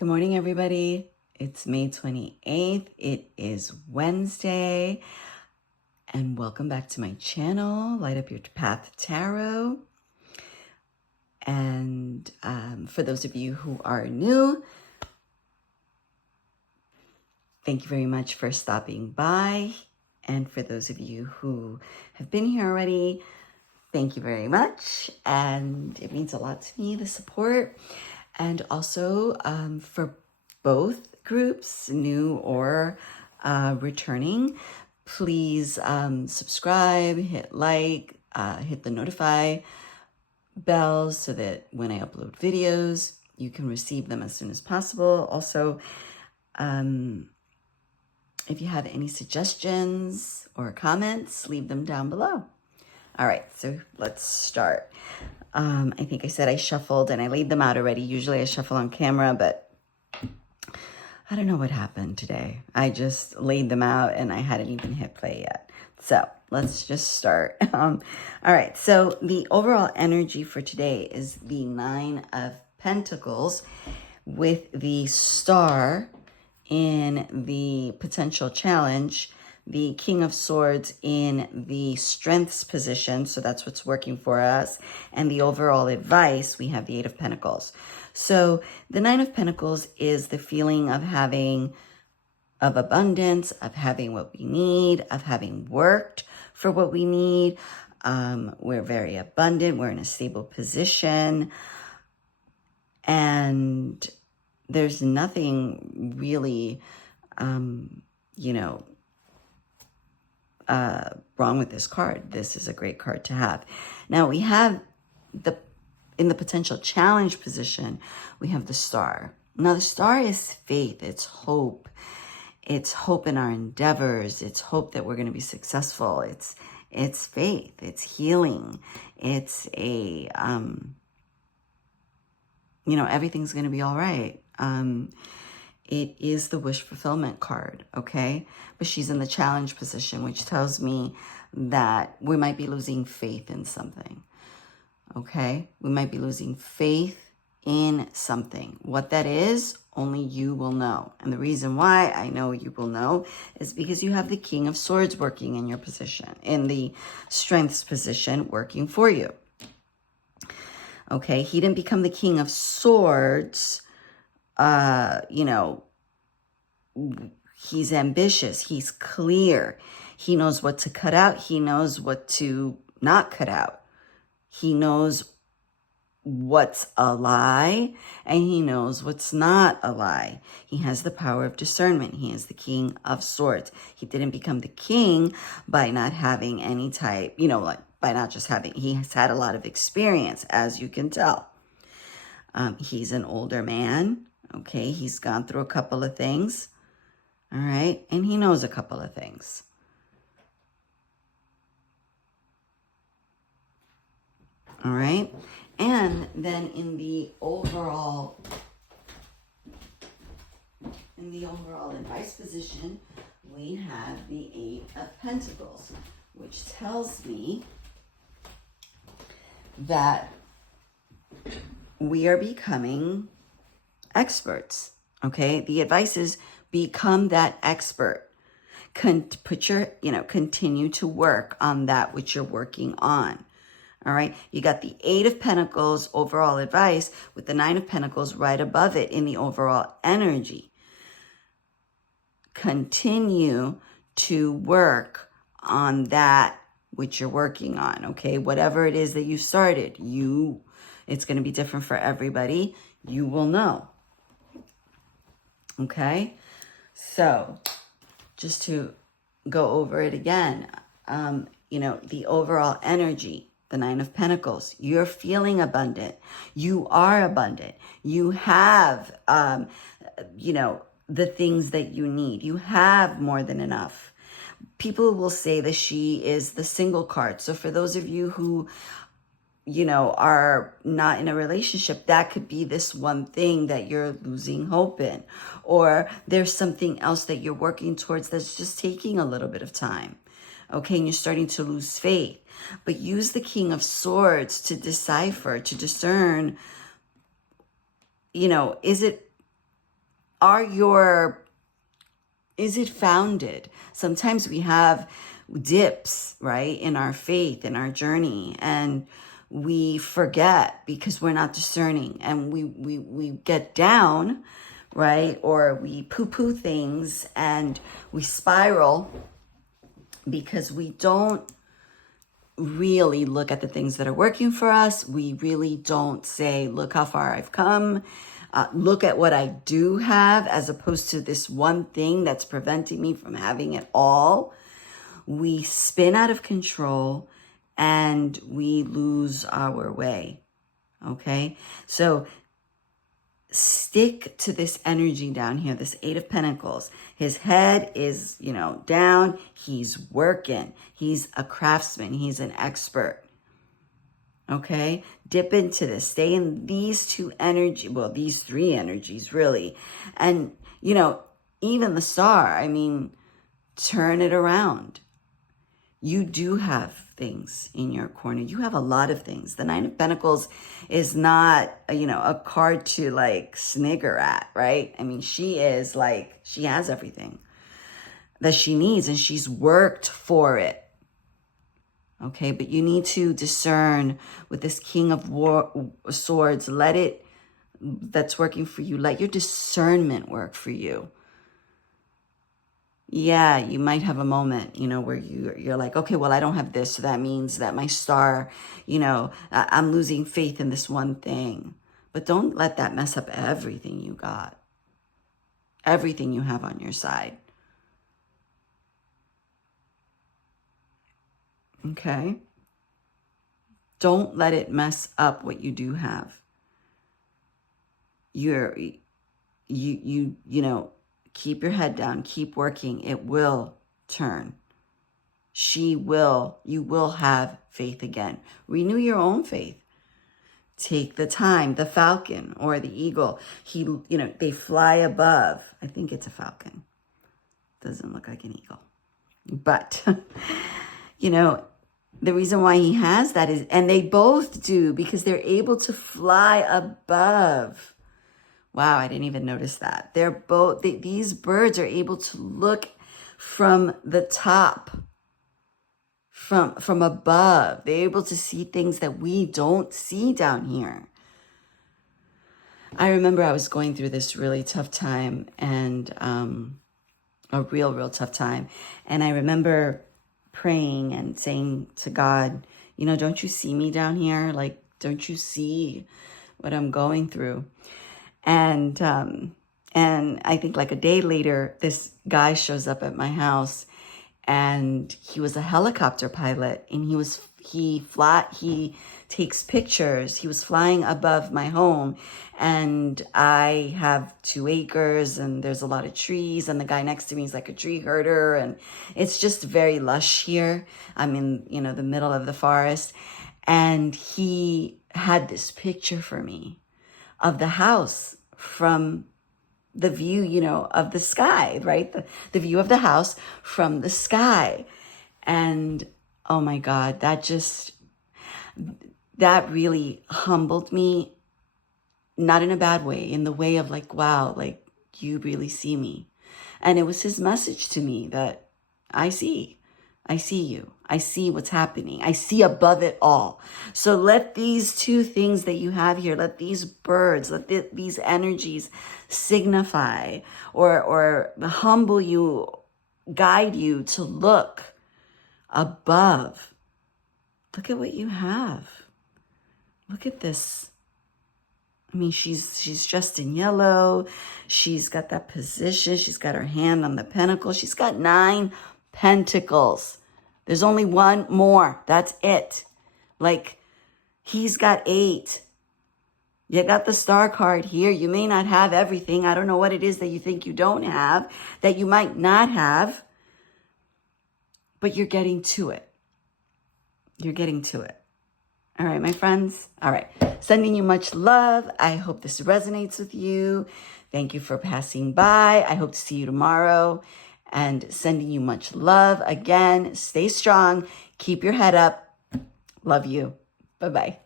Good morning, everybody. It's May 28th. It is Wednesday. And welcome back to my channel, Light Up Your Path Tarot. And for those of you who are new, thank you very much for stopping by. And for those of you who have been here already, thank you very much. And it means a lot to me, the support. And also for both groups, new or returning, please subscribe, hit like, hit the notify bell so that when I upload videos, you can receive them as soon as possible. Also, if you have any suggestions or comments, leave them down below. All right, so let's start. I think I said I shuffled and I laid them out already. Usually I shuffle on camera, but I don't know what happened today. I just laid them out and I hadn't even hit play yet. So let's just start. All right, so the overall energy for today is the 9 of Pentacles with the star in the potential challenge, the King of Swords in the strengths position, so that's what's working for us, and the overall advice, we have the 8 of Pentacles. So the 9 of Pentacles is the feeling of abundance, of having what we need, of having worked for what we need. We're very abundant, we're in a stable position, and there's nothing really, wrong with this card. This is a great card to have. Now we have in the potential challenge position, we have the star. Now the star is faith, it's hope. It's hope in our endeavors. It's hope that we're going to be successful. It's faith, it's healing. It's everything's going to be all right. It is the wish fulfillment card, okay? But she's in the challenge position, which tells me that we might be losing faith in something, okay? We might be losing faith in something. What that is, only you will know. And the reason why I know you will know is because you have the King of Swords working in your position, in the strengths position, working for you. Okay, he didn't become the King of Swords, he's ambitious, he's clear, he knows what to cut out, he knows what to not cut out, he knows what's a lie, and he knows what's not a lie. He has the power of discernment. He is the King of Swords. He didn't become the king by not having any type, by not just having, he has had a lot of experience, as you can tell. He's an older man. Okay, he's gone through a couple of things, all right, and he knows a couple of things. All right, and then in the overall advice position, we have the 8 of Pentacles, which tells me that we are becoming experts, okay? The advice is become that expert. Continue to work on that which you're working on, all right? You got the 8 of Pentacles overall advice with the 9 of Pentacles right above it in the overall energy. Continue to work on that which you're working on, okay? Whatever it is that you started, it's going to be different for everybody. You will know. Okay, so just to go over it again, the overall energy, the 9 of Pentacles, you're feeling abundant. You are abundant. You have, the things that you need. You have more than enough. People will say that she is the single card. So for those of you who are not in a relationship, that could be this one thing that you're losing hope in. Or there's something else that you're working towards that's just taking a little bit of time. Okay, and you're starting to lose faith. But use the King of Swords to decipher, to discern, is it is it founded? Sometimes we have dips, right, in our faith, in our journey, and we forget because we're not discerning, and we get down, right, or we poo-poo things, and we spiral because we don't really look at the things that are working for us. We really don't say, look how far I've come. Look at what I do have, as opposed to this one thing that's preventing me from having it all. We spin out of control and we lose our way. Okay? So stick to this energy down here, this Eight of Pentacles. His head is, down. He's working. He's a craftsman. He's an expert. Okay? Dip into this. Stay in these two energies. Well, these three energies, really. And, even the Star, turn it around. You do have things in your corner. You have a lot of things. The Nine of Pentacles is not, a card to snigger at, right? She has everything that she needs, and she's worked for it. Okay, but you need to discern with this King of Swords. That's working for you. Let your discernment work for you. Yeah, you might have a moment, where you're like, okay, well, I don't have this. So that means that my star, I'm losing faith in this one thing. But don't let that mess up everything you got. Everything you have on your side. Okay? Don't let it mess up what you do have. Keep your head down, keep working. It will turn. You will have faith again. Renew your own faith. Take the time. The falcon or the eagle, they fly above. I think it's a falcon. Doesn't look like an eagle. But, the reason why he has that is, and they both do, because they're able to fly above. Wow, I didn't even notice that. These birds are able to look from the top, from above. They're able to see things that we don't see down here. I remember I was going through this really tough time, and a real tough time. And I remember praying and saying to God, don't you see me down here? Don't you see what I'm going through? And I think a day later, this guy shows up at my house, and he was a helicopter pilot, and he takes pictures. He was flying above my home, and I have 2 acres, and there's a lot of trees, and the guy next to me is like a tree herder, and it's just very lush here. I'm in, the middle of the forest, and he had this picture for me of the house from the view, of the sky, right? The view of the house from the sky. And oh my God, that really humbled me, not in a bad way, in the way of wow, you really see me. And it was his message to me that I see you. I see what's happening. I see above it all. So let these two things that you have here, let these birds, these energies signify or humble you, guide you to look above. Look at what you have. Look at this. She's dressed in yellow. She's got that position. She's got her hand on the pentacle. She's got 9 pentacles. There's only one more. That's it. He's got 8. You got the Star card here. You may not have everything. I don't know what it is that you think you don't have, that you might not have, but you're getting to it. You're getting to it. All right, my friends. All right. Sending you much love. I hope this resonates with you. Thank you for passing by. I hope to see you tomorrow. And sending you much love. Again, stay strong. Keep your head up. Love you. Bye-bye.